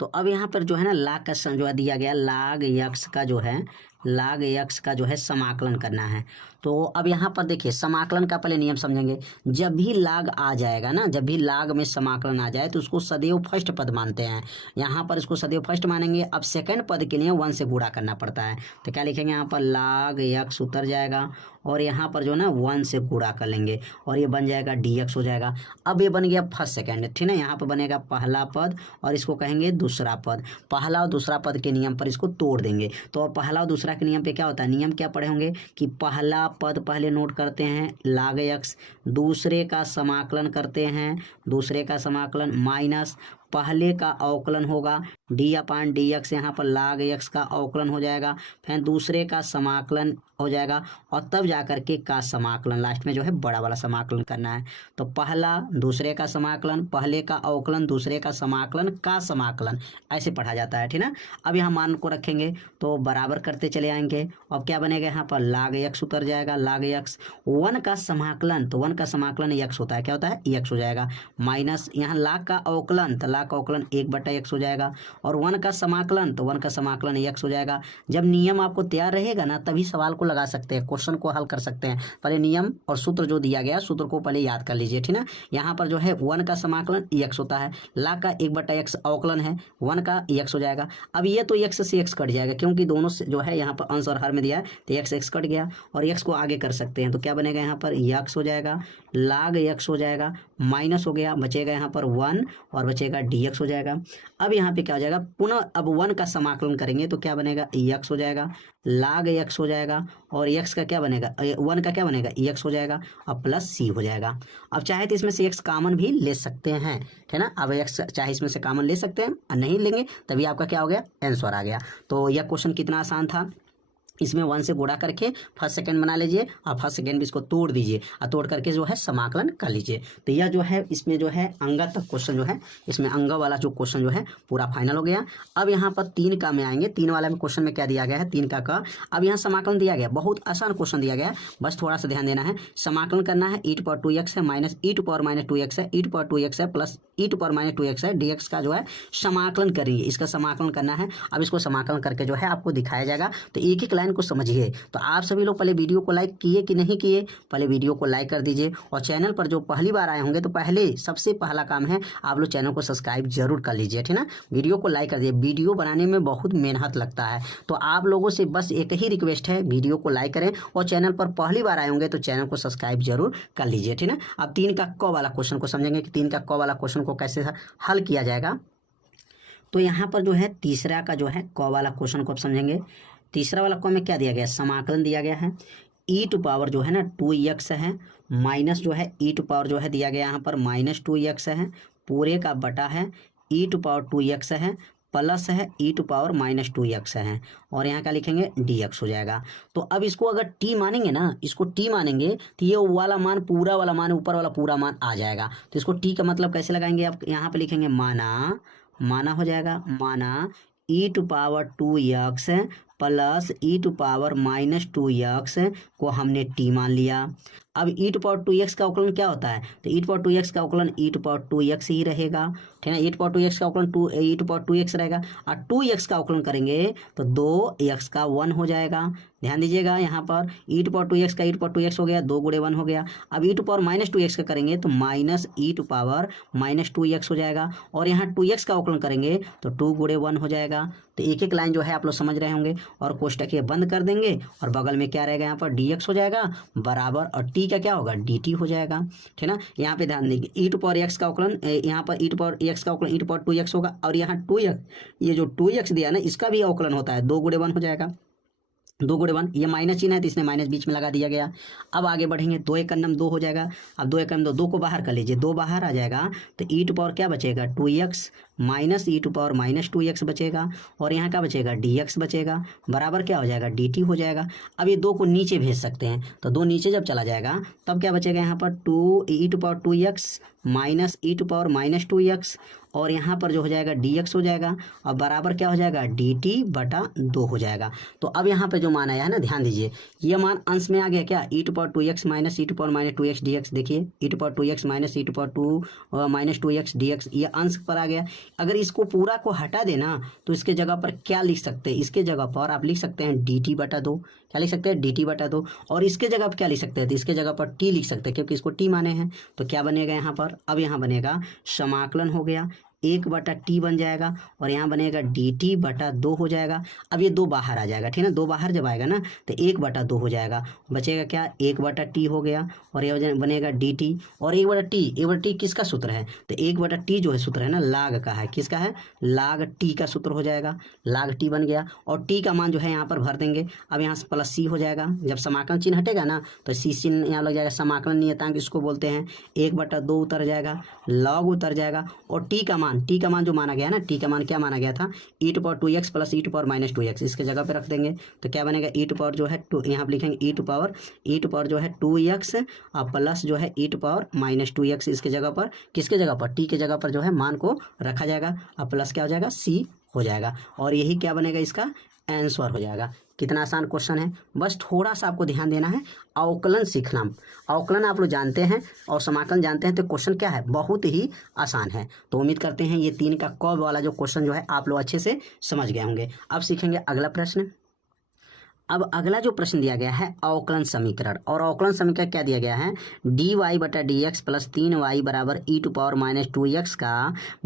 तो अब यहाँ पर जो है ना लाग का जो है दिया गया, लाग यक्स का जो है, लाग यक्स का जो है समाकलन करना है। तो अब यहाँ पर देखिए समाकलन का पहले नियम समझेंगे। जब भी लाग आ जाएगा ना, जब भी लाग में समाकलन आ जाए तो उसको सदैव फर्स्ट पद मानते हैं। यहाँ पर इसको सदैव फर्स्ट मानेंगे। अब सेकंड पद के लिए 1 से गुणा करना पड़ता है, तो क्या लिखेंगे यहाँ पर, लाग यक्स उतर जाएगा और यहाँ पर जो है ना 1 से गुणा कर लेंगे और ये बन जाएगा dx हो जाएगा। अब ये बन गया फर्स्ट सेकंड, ठीक है। यहाँ पर बनेगा पहला पद और इसको कहेंगे दूसरा पद। पहला और दूसरा पद के नियम पर इसको तोड़ देंगे। तो पहला और दूसरा के नियम पे क्या होता है, नियम क्या पढ़े होंगे कि पहला पद पहले नोट करते हैं लाग एक्स, दूसरे का समाकलन करते हैं, दूसरे का समाकलन माइनस पहले का अवकलन होगा डी अपान डी एक्स, यहाँ पर लाग एक्स का अवकलन हो जाएगा, फिर दूसरे का समाकलन हो जाएगा और तब जाकर के का समाकलन, लास्ट में जो है बड़ा वाला समाकलन करना है। तो पहला दूसरे का समाकलन, पहले का अवकलन, दूसरे का समाकलन, का समाकलन, ऐसे पढ़ा जाता है, ठीक ना। अब यहाँ मान को रखेंगे तो बराबर करते चले आएंगे। अब क्या बनेगा यहाँ पर, लाग एक्स उतर जाएगा, लाग एक्स 1 का समाकलन, तो 1 का समाकलन एक्स होता है, क्या होता है एक्स हो जाएगा, माइनस यहाँ लाग का अवकलन, तो लाग का अवकलन 1/x हो जाएगा और 1 का समाकलन, तो 1 का समाकलन x हो जाएगा। जब नियम आपको तैयार रहेगा ना तभी सवाल को लगा सकते हैं, क्वेश्चन को हल कर सकते हैं। पहले नियम और सूत्र जो दिया गया सूत्र को पहले याद कर लीजिए, ठीक ना। यहाँ पर जो है 1 का समाकलन x होता है, लाग का 1/x अवकलन है, 1 का x हो जाएगा। अब ये तो x से x कट जाएगा क्योंकि दोनों से जो है यहाँ पर अंश और हर में दिया है, तो x कट गया और x को आगे कर सकते हैं। तो क्या बनेगा यहाँ पर, x हो जाएगा, लाग x हो जाएगा, माइनस हो गया, बचेगा यहाँ पर 1 और बचेगा dx हो जाएगा। अब यहाँ पे क्या हो जाएगा, पुनः अब 1 का समाकलन करेंगे तो क्या बनेगा, x हो जाएगा, लाग x हो जाएगा और x का क्या बनेगा, 1 का क्या बनेगा, x हो जाएगा और प्लस c हो जाएगा। अब चाहे तो इसमें से x कॉमन भी ले सकते हैं, ठीक ना। अब x चाहे इसमें से कॉमन ले सकते हैं और नहीं लेंगे तभी आपका क्या हो गया, आंसर आ गया। तो यह क्वेश्चन कितना आसान था, इसमें 1 से गुणा करके फर्स्ट सेकंड बना लीजिए और फर्स्ट सेकंड भी इसको तोड़ दीजिए और तोड़ करके जो है समाकलन कर लीजिए। तो यह जो है इसमें जो है अंग तक क्वेश्चन जो है, इसमें अंग वाला जो क्वेश्चन जो है पूरा फाइनल हो गया। अब यहाँ पर 3 का में आएंगे, 3 वाला में क्वेश्चन में क्या दिया गया है, 3 का अब यहाँ समाकलन दिया गया, बहुत आसान क्वेश्चन दिया गया, बस थोड़ा सा ध्यान देना है। समाकलन करना है e⁻2x है माइनस e⁻−2x है, e⁻2x है प्लस e⁻−2x है, dx का जो है समाकलन करेंगे, इसका समाकलन करना है। अब इसको समाकलन करके जो है आपको दिखाया जाएगा। तो एक एक लाइन को समझिए। तो आप सभी लोग पहले वीडियो को लाइक किए कि नहीं किए, पहले वीडियो को लाइक कर दीजिए और चैनल पर जो पहली बार आए होंगे तो पहले सबसे पहला काम है आप लोग चैनल को सब्सक्राइब जरूर कर लीजिए, ठीक ना। वीडियो को लाइक कर दीजिए, वीडियो बनाने में बहुत मेहनत लगता है, तो आप लोगों से बस एक ही रिक्वेस्ट है, वीडियो को लाइक करें और चैनल पर पहली बार आए होंगे तो चैनल को सब्सक्राइब जरूर कर लीजिए, ठीक ना। अब 3 का क वाला क्वेश्चन को समझेंगे कि 3 का क वाला क्वेश्चन को कैसे हल किया जाएगा। तो यहाँ पर जो है तीसरा का जो है क वाला क्वेश्चन को आप समझेंगे। तीसरा वाला क में क्या दिया गया, समाकलन दिया गया है, e⁻ जो है ना 2x है, माइनस जो है e⁻ जो है दिया गया यहाँ पर -2x है, पूरे का बटा है e⁻2x है, प्लस है e⁻−2x है और यहाँ क्या लिखेंगे, dx हो जाएगा। तो अब इसको अगर t मानेंगे ना, इसको t मानेंगे तो ये वाला मान, पूरा वाला मान, ऊपर वाला पूरा मान आ जाएगा। तो इसको t का मतलब कैसे लगाएंगे, आप यहाँ पे लिखेंगे माना हो जाएगा, माना e⁻2x प्लस e⁻−2x को हमने t मान लिया। अब e⁻2x का अवकलन क्या होता है, तो e⁻2x का अवकलन e⁻2x ही रहेगा, ठीक है। e⁻2x का अवकलन e⁻2x रहेगा और 2x का अवकलन करेंगे तो 2x का 1 हो जाएगा। ध्यान दीजिएगा यहाँ पर e⁻2x का e⁻2x हो गया, 2 × 1 हो गया। अब e⁻−2x का करेंगे तो माइनस e⁻−2x हो जाएगा और यहाँ 2x का अवकलन करेंगे तो 2 × 1 हो जाएगा। तो एक एक लाइन जो है आप लोग समझ रहे होंगे और कोष्टक ये बंद कर देंगे और बगल में क्या रहेगा, यहाँ पर dx हो जाएगा बराबर और t का क्या होगा, dt हो जाएगा, ठीक है ना। यहाँ पे ध्यान देंगे e⁻x का अवकलन, यहाँ पर e⁻x का अवकलन e⁻2x होगा और यहाँ 2x, ये जो 2x दिया ना इसका भी अवकलन होता है, 2 × 1 हो जाएगा। 2 गुणे 1, ये माइनस चिन्ह है तो इसने माइनस बीच में लगा दिया गया। अब आगे बढ़ेंगे, 2 एक नम 2 हो जाएगा। अब 2 एक नम 2, 2 को बाहर कर लीजिए, 2 बाहर आ जाएगा तो ई टू पावर क्या बचेगा 2x minus e to power minus 2x बचेगा, और यहाँ क्या बचेगा dx बचेगा, बराबर क्या हो जाएगा dt हो जाएगा। अब ये 2 को नीचे भेज सकते हैं, तो 2 नीचे जब चला जाएगा तब क्या बचेगा यहाँ पर 2 e to power 2x minus e to power minus 2x, और यहाँ पर जो हो जाएगा dx हो जाएगा, और बराबर क्या हो जाएगा dt बटा 2 हो जाएगा। तो अब यहाँ पे जो मान आया है ना, ध्यान दीजिए, ये मान अंश में आ गया क्या, e to power 2x minus e to power minus 2x dx। देखिए e to power 2x minus e to power 2 minus 2x dx, ये अंश पर आ गया। अगर इसको पूरा को हटा देना तो इसके जगह पर क्या लिख सकते हैं, इसके जगह पर आप लिख सकते हैं dt बटा 2। क्या लिख सकते हैं dt बटा 2, और इसके जगह पर क्या लिख सकते हैं, तो इसके जगह पर t लिख सकते हैं क्योंकि इसको t माने हैं। तो क्या बनेगा यहाँ पर, अब यहाँ बनेगा समाकलन हो गया 1 बटा टी बन जाएगा, और यहाँ बनेगा dt बटा 2 हो जाएगा। अब ये 2 बाहर आ जाएगा, ठीक है ना, 2 बाहर जब आएगा ना तो 1 बटा 2 हो जाएगा, बचेगा क्या 1 बटा टी हो गया, और ये बनेगा dt, और 1 बटा टी किसका सूत्र है, तो 1 बटा टी जो है सूत्र है ना लाग का है, किसका है लाग टी का सूत्र हो जाएगा, लाग टी बन गया, और टी का मान जो है यहाँ पर भर देंगे। अब यहाँ से प्लस सी हो जाएगा, जब समाकलन चिन्ह हटेगा ना तो सी चिन्ह यहाँ लग जाएगा, समाकलन नियतांक इसको बोलते हैं। 1 बटा 2 उतर जाएगा, लॉग उतर जाएगा, और टी का मान जो माना गया ना, टी का मान क्या माना गया था e to power 2x plus e to power minus 2x, इसके जगह पे रख देंगे तो क्या बनेगा ई टू पावर जो है 2, यहाँ पे लिखेंगे ई टू पावर जो है 2x और प्लस जो है ई टू पावर माइनस 2x, इसके जगह पर किसके जगह पर टी के जगह पर जो है मान को रखा जाएगा, और प्लस क्या हो जाएगा सी हो जाएगा, और यही क्या बनेगा इसका आंसर हो जाएगा। कितना आसान क्वेश्चन है, बस थोड़ा सा आपको ध्यान देना है। अवकलन सीखना, अवकलन आप लोग जानते हैं और समाकलन जानते हैं, तो क्वेश्चन क्या है बहुत ही आसान है। तो उम्मीद करते हैं ये 3 का क वाला जो क्वेश्चन जो है आप लोग अच्छे से समझ गए होंगे। अब सीखेंगे अगला प्रश्न। अब अगला जो प्रश्न दिया गया है अवकलन समीकरण, और अवकलन समीकरण क्या दिया गया है dy बटा dx प्लस 3y बराबर ई टू पावर माइनस 2x का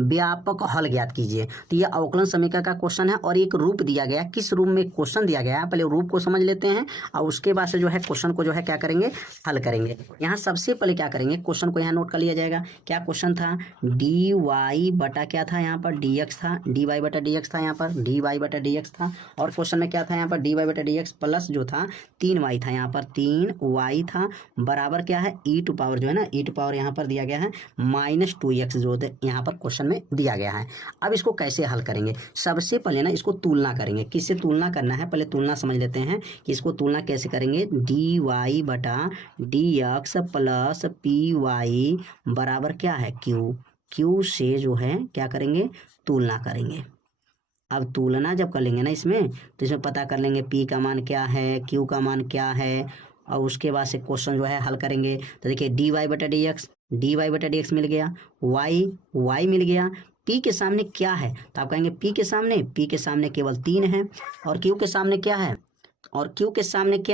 व्यापक हल ज्ञात कीजिए। तो ये अवकलन समीकरण का क्वेश्चन है, और एक रूप दिया गया, किस रूप में क्वेश्चन दिया गया है पहले रूप को समझ लेते हैं, और उसके बाद से जो है क्वेश्चन को जो है क्या करेंगे हल करेंगे। यहाँ सबसे पहले क्या करेंगे, क्वेश्चन को यहाँ नोट कर लिया जाएगा। क्या क्वेश्चन था dy बटा क्या था यहाँ पर dx था, dy बटा dx था यहाँ पर, dy बटा dx था, और क्वेश्चन में क्या था यहाँ पर dy बटा dx प्लस जो था 3y था, यहाँ पर 3y था, बराबर क्या है ई टू पावर जो है ना, ई टू पावर यहाँ पर दिया गया है माइनस 2x जो यहाँ पर क्वेश्चन में दिया गया है। अब इसको कैसे हल करेंगे, सबसे पहले ना इसको तुलना करेंगे। किससे तुलना करना है, पहले तुलना समझ लेते हैं कि इसको तुलना कैसे करेंगे। dy बटा dx प्लस py बराबर क्या है q से जो है क्या करेंगे तुलना करेंगे। अब तुलना जब कर लेंगे ना इसमें, तो इसमें पता कर लेंगे p का मान क्या है, q का मान क्या है, और उसके बाद से क्वेश्चन जो है हल करेंगे। तो देखिए dy बटा dx मिल गया, y मिल गया, p के सामने क्या है, तो आप कहेंगे p के सामने केवल 3 है, और q के सामने क्या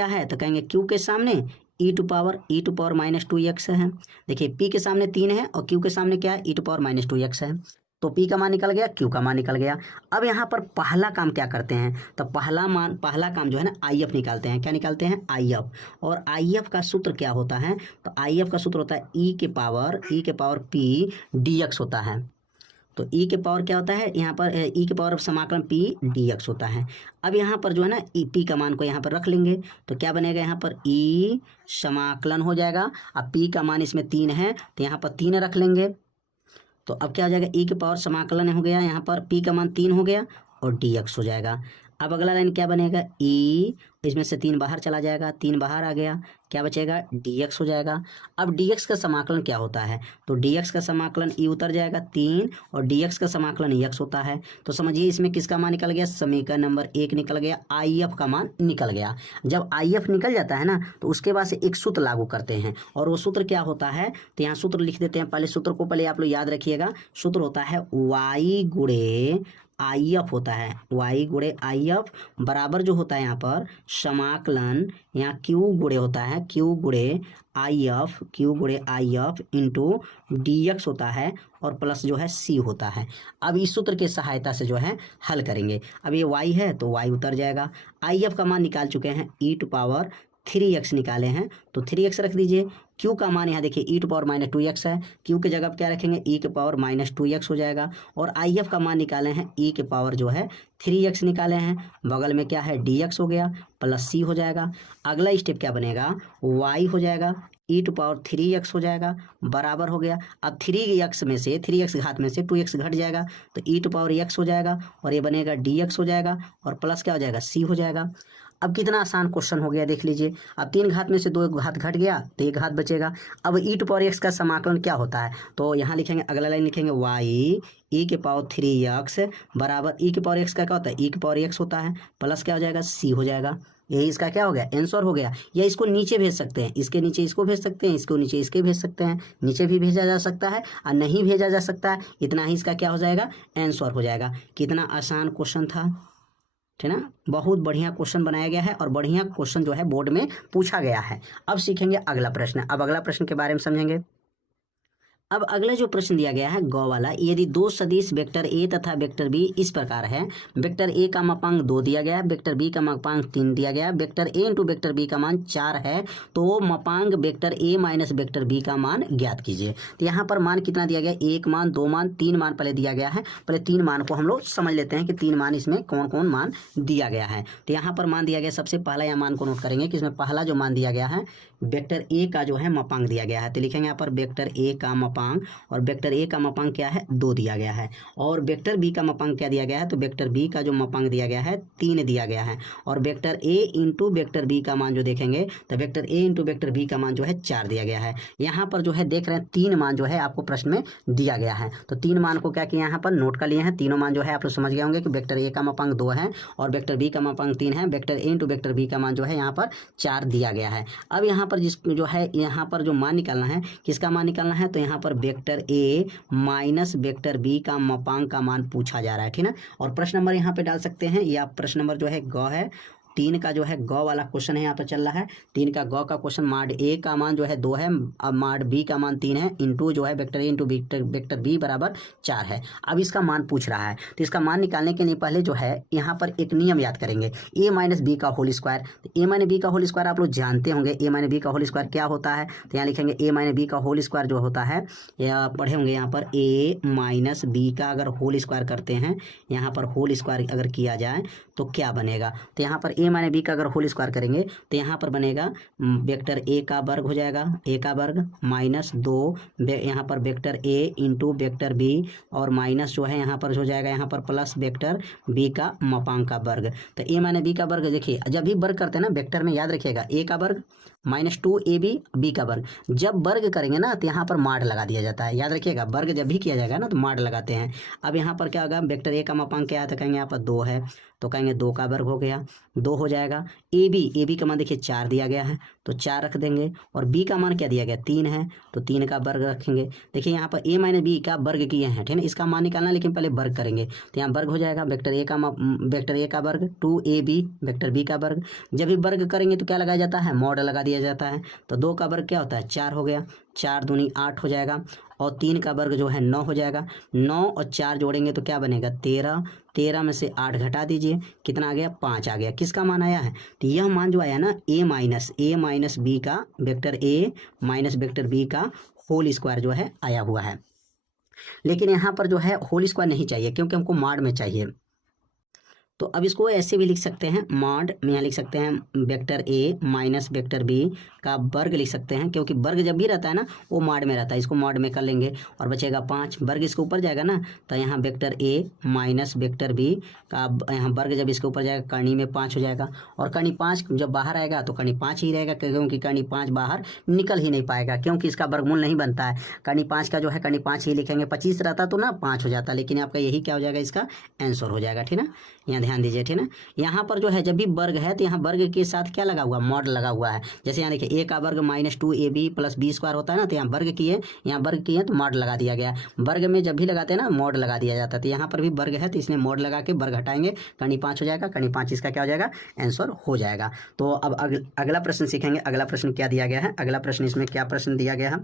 है, तो कहेंगे q के सामने ई टू पावर माइनस 2x है। देखिए p के सामने 3 है और q के सामने क्या है ई टू पावर माइनस 2x है, तो p का मान निकल गया, q का मान निकल गया। अब यहाँ पर पहला काम क्या करते हैं, तो पहला काम जो है ना IF निकालते हैं। क्या निकालते हैं IF, और IF का सूत्र क्या होता है, तो IF का सूत्र होता है e के पावर p dx होता है। तो e के पावर क्या होता है, यहाँ पर e के पावर समाकलन p dx होता है। अब यहाँ पर जो है ना p का मान को यहाँ पर रख लेंगे, तो क्या बनेगा यहाँ पर e समाकलन हो जाएगा। अब p का मान इसमें 3 है तो यहाँ पर 3 रख लेंगे, तो अब क्या हो जाएगा e के पावर समाकलन हो गया, यहाँ पर p का मान 3 हो गया और dx हो जाएगा। अब अगला लाइन क्या बनेगा e, इसमें से 3 बाहर चला जाएगा, 3 बाहर आ गया, क्या बचेगा dx हो जाएगा। अब dx का समाकलन क्या होता है, तो dx का समाकलन e उतर जाएगा 3 और dx का समाकलन x होता है। तो समझिए इसमें किसका मान निकल गया, समीकरण नंबर 1 निकल गया, IF का मान निकल गया। जब IF निकल जाता है ना तो उसके बाद से एक सूत्र लागू करते हैं, और वो सूत्र क्या होता है, तो यहाँ सूत्र लिख देते हैं। पहले सूत्र को पहले आप लोग याद रखिएगा, सूत्र होता है y गुणे IF होता है, y गुणे IF बराबर जो होता है यहाँ पर समाकलन, यहाँ q गुणे होता है, q गुणे IF इंटू dx होता है, और प्लस जो है c होता है। अब इस सूत्र के सहायता से जो है हल करेंगे। अब ये y है तो y उतर जाएगा, IF का मान निकाल चुके हैं e टू पावर 3x निकाले हैं, तो 3x रख दीजिए, क्यू का मान यहाँ देखिए e to power minus 2x है, क्यू की जगह क्या रखेंगे ई के पावर माइनस 2x हो जाएगा। और आई एफ का मान निकाले हैं ई के पावर जो है 3x निकाले हैं, बगल में क्या है dx हो गया प्लस c हो जाएगा। अगला स्टेप क्या बनेगा y हो जाएगा ई टू पावर 3x हो जाएगा बराबर हो गया। अब 3x में से 3x घात में से 2x घट जाएगा तो ई टू पावर x हो जाएगा और ये बनेगा dx हो जाएगा और प्लस क्या हो जाएगा c हो जाएगा। अब कितना आसान क्वेश्चन हो गया देख लीजिए। अब 3 घात में से 2 घात घट गया तो 1 घात बचेगा। अब ई टू पावर एक्स का समाकलन क्या होता है, तो यहाँ लिखेंगे अगला लाइन लिखेंगे y ई के पावर 3x बराबर ई के पावर एक्स का क्या होता है ई के पावर एक्स होता है प्लस क्या हो जाएगा c हो जाएगा। यही इसका क्या हो गया आंसर हो गया। या इसको नीचे भेज सकते हैं, इसके नीचे इसको भेज सकते हैं, इसको नीचे इसके भेज सकते हैं, नीचे भी भेजा जा सकता है और नहीं भेजा जा सकता है। इतना ही इसका क्या हो जाएगा आंसर हो जाएगा। कितना आसान क्वेश्चन था, ठीक ना। बहुत बढ़िया क्वेश्चन बनाया गया है और बढ़िया क्वेश्चन जो है बोर्ड में पूछा गया है। अब सीखेंगे अगला प्रश्न। अब अगला प्रश्न के बारे में समझेंगे। अब अगला जो प्रश्न दिया गया है गौ वाला, यदि दो सदिश वेक्टर ए तथा वेक्टर बी इस प्रकार है, वेक्टर ए का मापांक 2 दिया गया है, वेक्टर बी का मापांक 3 दिया गया है, vector A into vector B का मान 4 है, तो मापांक vector A minus vector B का मान ज्ञात कीजिए। तो यहाँ पर मान कितना दिया गया 1 मान 2 मान 3 मान पहले दिया गया है। पहले 3 मान को हम लोग समझ लेते हैं कि 3 मान इसमें कौन कौन मान दिया गया है। तो यहाँ पर मान दिया गया, सबसे पहला यहाँ मान को नोट करेंगे कि इसमें पहला जो मान दिया गया है वेक्टर ए का जो है मापांक दिया गया है। तो लिखेंगे यहाँ पर वेक्टर ए का मापांक, और वेक्टर ए का मापांक क्या है 2 दिया गया है। और वेक्टर बी का मापांक क्या दिया गया है, तो वेक्टर बी का जो मापांक दिया गया है 3 दिया गया है। और vector A into vector B का मान जो देखेंगे तो vector A into vector B का मान जो है 4 दिया गया है। यहाँ पर जो है देख रहे हैं 3 मान जो है आपको प्रश्न में दिया गया है। तो 3 मान को क्या किया यहाँ पर नोट कर लिए हैं। तीनों मान जो है आप लोग समझ गए होंगे कि वेक्टर ए का मापांक 2 है और वेक्टर बी का मापांक 3 है। Vector A into vector B का मान जो है यहाँ पर 4 दिया गया है। अब यहाँ पर जिस जो है यहाँ पर जो मान निकालना है, किसका मान निकालना है, तो यहाँ पर vector A minus vector B का मापांक का मान पूछा जा रहा है, ठीक ना। और प्रश्न नंबर यहाँ पे डाल सकते हैं, या प्रश्न नंबर जो है ग है 3 का जो है गौ वाला क्वेश्चन है यहाँ पर चल रहा है। 3 का गौ का क्वेश्चन, माड ए का मान जो है 2 है, अब माड बी का मान 3 है, इंटू जो है vector A into vector B बराबर 4 है। अब इसका मान पूछ रहा है, तो इसका मान निकालने के लिए पहले जो है यहाँ पर एक नियम याद करेंगे, ए माइनस बी का होल स्क्वायर। तो ए माइनस बी का होल स्क्वायर आप लोग जानते होंगे, ए माइनस बी का होल स्क्वायर क्या होता है। तो यहाँ लिखेंगे ए माइनस बी का होल स्क्वायर जो होता है, या पढ़े होंगे यहाँ पर ए माइनस बी का अगर होल स्क्वायर करते हैं, यहाँ पर होल स्क्वायर अगर किया जाए तो क्या बनेगा। तो यहाँ पर ए माइनस बी का अगर होल स्क्वायर करेंगे तो यहाँ पर बनेगा वेक्टर ए का वर्ग हो जाएगा, ए का वर्ग माइनस 2 यहाँ पर vector A into vector B, और माइनस जो है यहाँ पर हो जाएगा यहाँ पर प्लस वेक्टर बी का मापांक का वर्ग। तो ए माइनस बी का वर्ग देखिए, जब भी वर्ग करते हैं ना वेक्टर में याद रखिएगा ए का वर्ग माइनस 2 ए बी बी का वर्ग। जब वर्ग करेंगे ना तो यहाँ पर माड लगा दिया जाता है, याद रखिएगा। वर्ग जब भी किया जाएगा ना तो माड लगाते हैं। अब यहाँ पर क्या होगा, वेक्टर ए का मापांक क्या है, तो कहेंगे यहाँ पर 2 है, तो कहेंगे 2 का वर्ग हो गया, 2 हो जाएगा। ए बी का मान देखिए 4 दिया गया है तो 4 रख देंगे, और बी का मान क्या दिया गया 3 है तो 3 का वर्ग रखेंगे। देखिए यहाँ पर ए माइनस बी का वर्ग किए हैं, ठीक है, इसका मान निकालना, लेकिन पहले वर्ग करेंगे। तो यहाँ वर्ग हो जाएगा वेक्टर ए का वर्ग 2ab वेक्टर बी का वर्ग। जब भी वर्ग करेंगे तो क्या लगाया जाता है, मॉड लगा दिया जाता है। तो 2 का वर्ग क्या होता है 4 हो गया, 4 दूनी 8 हो जाएगा, और 3 का वर्ग जो है 9 हो जाएगा। 9 और 4 जोड़ेंगे तो क्या बनेगा 13, 13 में से 8 घटा दीजिए, कितना आ गया 5 आ गया। किसका मान आया है, तो यह मान जो आया ना ए माइनस बी का, vector A minus vector B का होल स्क्वायर जो है आया हुआ है। लेकिन यहाँ पर जो है होल स्क्वायर नहीं चाहिए, क्योंकि हमको माड में चाहिए। तो अब इसको ऐसे भी लिख सकते हैं, मॉड में यहाँ लिख सकते हैं vector A minus vector B का वर्ग लिख सकते हैं, क्योंकि वर्ग जब भी रहता है ना वो मॉड में रहता है। इसको मॉड में कर लेंगे और बचेगा 5, वर्ग इसके ऊपर जाएगा ना, तो यहाँ vector A minus vector B का यहाँ वर्ग जब इसके ऊपर जाएगा कर्णी में 5 हो जाएगा, और कर्णी 5 जब बाहर आएगा तो कर्णी 5 ही रहेगा, क्योंकि कर्णी 5 बाहर निकल ही नहीं पाएगा, क्योंकि इसका वर्गमूल नहीं बनता है। कर्णी 5 का जो है कर्णी 5 ही लिखेंगे, 25 रहता तो ना 5 हो जाता, लेकिन आपका यही क्या हो जाएगा, इसका आंसर हो जाएगा, ठीक ना। यहाँ ध्यान दीजिए, ठीक ना। यहाँ पर जो है जब भी वर्ग है तो यहाँ वर्ग के साथ क्या लगा हुआ, मॉड लगा हुआ है। जैसे यहाँ देखिए ए का वर्ग minus 2ab plus B square होता है ना, तो यहाँ वर्ग किए, यहाँ वर्ग किए तो मॉड लगा दिया गया। वर्ग में जब भी लगाते हैं ना मॉड लगा दिया जाता है, तो यहाँ पर भी वर्ग है तो इसमें मॉड लगा के वर्ग हटाएंगे, कर्णी 5 हो जाएगा, कर्णी 5 इसका क्या हो जाएगा आंसर हो जाएगा। तो अब अगला प्रश्न सीखेंगे। अगला प्रश्न क्या दिया गया है, अगला प्रश्न इसमें क्या प्रश्न दिया गया है,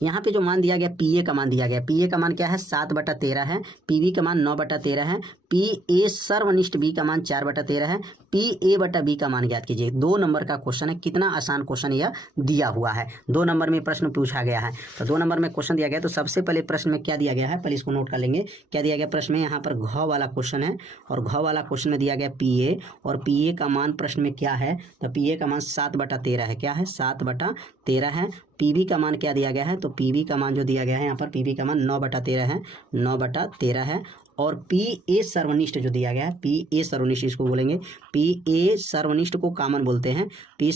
यहाँ पे जो मान दिया गया पी ए का मान दिया गया, पी ए का मान क्या है 7/13 है, पी बी का मान 9/13 है, पी ए सर्वनिष्ठ बी का मान 4/13 है, पी ए बटा बी का मान ज्ञात कीजिए। 2 नंबर का क्वेश्चन है, कितना आसान क्वेश्चन यह दिया हुआ है। 2 नंबर में प्रश्न पूछा गया है, तो 2 नंबर में क्वेश्चन दिया गया। तो सबसे पहले प्रश्न में क्या दिया गया है, पहले इसको नोट कर लेंगे। क्या दिया गया प्रश्न में, यहाँ पर घ वाला क्वेश्चन है और घ वाला क्वेश्चन में दिया गया पी ए, और पी ए का मान प्रश्न में क्या है, तो पी ए का मान 7/13 है। क्या है 7/13 है। पीबी का मान क्या दिया गया है, तो पीबी का मान जो दिया गया है यहाँ पर, पीबी का मान 9/13 है, 9/13 है। और पी ए सर्वनिष्ठ जो दिया गया है, पी ए सर्वनिष्ठ इसको बोलेंगे, पी ए सर्वनिष्ठ को कॉमन बोलते हैं। पी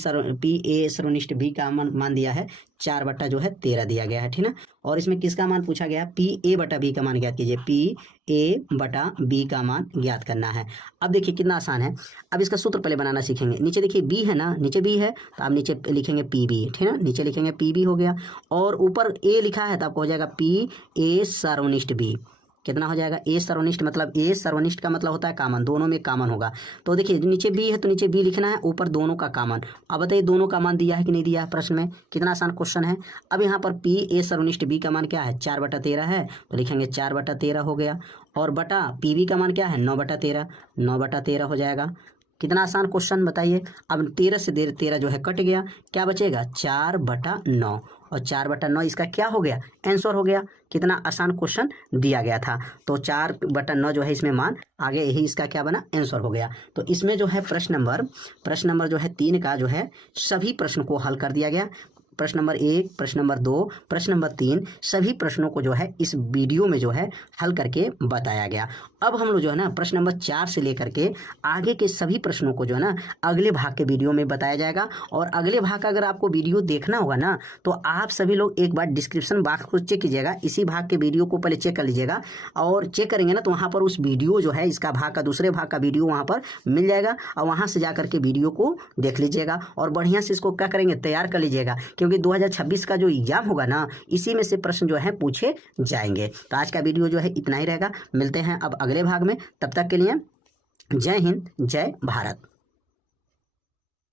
ए सर्वनिष्ठ बी का मान दिया है 4/13 दिया गया है, ठीक ना। और इसमें किसका मान पूछा गया, पी ए बटा बी का मान ज्ञात कीजिए, पी ए बटा बी का मान ज्ञात करना है। अब देखिए कितना आसान है। अब इसका सूत्र पहले बनाना सीखेंगे। नीचे देखिए बी है ना, नीचे बी है तो आप नीचे लिखेंगे पी बी, ठीक है ना, नीचे लिखेंगे पी बी हो गया। और ऊपर ए लिखा है तो आपको हो जाएगा पी ए सर्वनिष्ठ बी। कितना हो जाएगा, ए सर्वनिष्ठ, मतलब ए सर्वनिष्ठ का मतलब होता है कॉमन, दोनों में कॉमन होगा। तो देखिए नीचे बी है तो नीचे बी लिखना है, ऊपर दोनों का कॉमन। अब बताइए दोनों का मान दिया है कि नहीं दिया है प्रश्न में, कितना आसान क्वेश्चन है। अब यहाँ पर पी ए सर्वनिष्ठ बी का मान क्या है 4/13 है, तो लिखेंगे 4/13 हो गया। और बटा पी बी का मान क्या है 9/13, 9/13 हो जाएगा। कितना आसान क्वेश्चन बताइए। अब 13 से 13 जो है कट गया, क्या बचेगा 4/9, और 4/9 इसका क्या हो गया, आंसर हो गया। कितना आसान क्वेश्चन दिया गया था। तो 4/9 जो है इसमें मान आगे, यही इसका क्या बना, आंसर हो गया। तो इसमें जो है प्रश्न नंबर जो है 3 का जो है सभी प्रश्न को हल कर दिया गया। प्रश्न नंबर 1, प्रश्न नंबर 2, प्रश्न नंबर 3, सभी प्रश्नों को जो है इस वीडियो में जो है हल करके बताया गया। अब हम लोग जो है ना प्रश्न नंबर 4 से लेकर के आगे के सभी प्रश्नों को जो है ना अगले भाग के वीडियो में बताया जाएगा। और अगले भाग का अगर आपको वीडियो देखना होगा ना, तो आप सभी लोग एक बार डिस्क्रिप्शन बॉक्स को चेक कीजिएगा, इसी भाग के वीडियो को पहले चेक कर लीजिएगा। और चेक करेंगे ना तो वहाँ पर उस वीडियो जो है इसका भाग का, दूसरे भाग का वीडियो वहाँ पर मिल जाएगा, और वहाँ से जा करके वीडियो को देख लीजिएगा और बढ़िया से इसको क्या करेंगे, तैयार कर लीजिएगा, क्योंकि 2026 का जो एग्जाम होगा ना, इसी में से प्रश्न जो है पूछे जाएंगे। तो आज का वीडियो जो है इतना ही रहेगा, मिलते हैं अब अगले भाग में। तब तक के लिए जय हिंद, जय भारत।